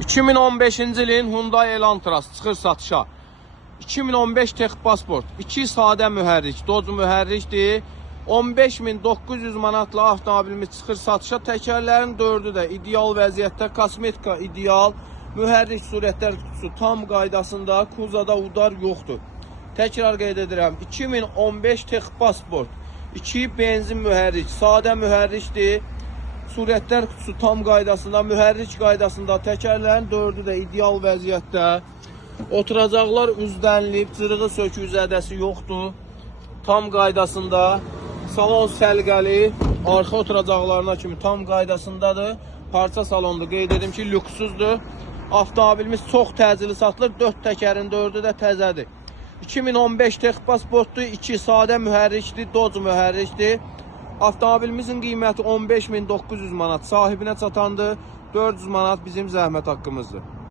2015-ci ilin Hyundai Elantra çıxır satışa. 2015 Texpasport 2 sadə mühərrik, Dodge mühərrikdir. 15.900 manatla avtomobilimiz çıxır satışa. Təkərlərin 4'ü də ideal vəziyyətdə, kosmetika ideal, mühərrik sürətlər kutusu tam qaydasında, kuzada udar yoxdur. Təkrar qeyd edirəm, 2015 Texpasport 2 benzin mühərrik, sadə mühərrikdir. Sürətlər kutusu tam qaydasında, mühərrik qaydasında, təkərlərin 4'ü də ideal vəziyyətdə. Oturacaqlar üzdənlib, cırığı sökük zədəsi yoxdur. Tam qaydasında. Salon səliqəli, arxa oturacaqlarına kimi tam qaydasındadır. Parça salondur, qeyd edim ki, lüksüzdür. Avtomobilimiz çox təcili satılır, 4 təkərin 4'ü də təzədir. 2015 Texpasportdur, 2 sadə mühərrikdir, Dodge mühərrikdir. Avtomobilimizin qiyməti 15.900 manat, sahibinə çatandır. 400 manat bizim zəhmət haqqımızdır.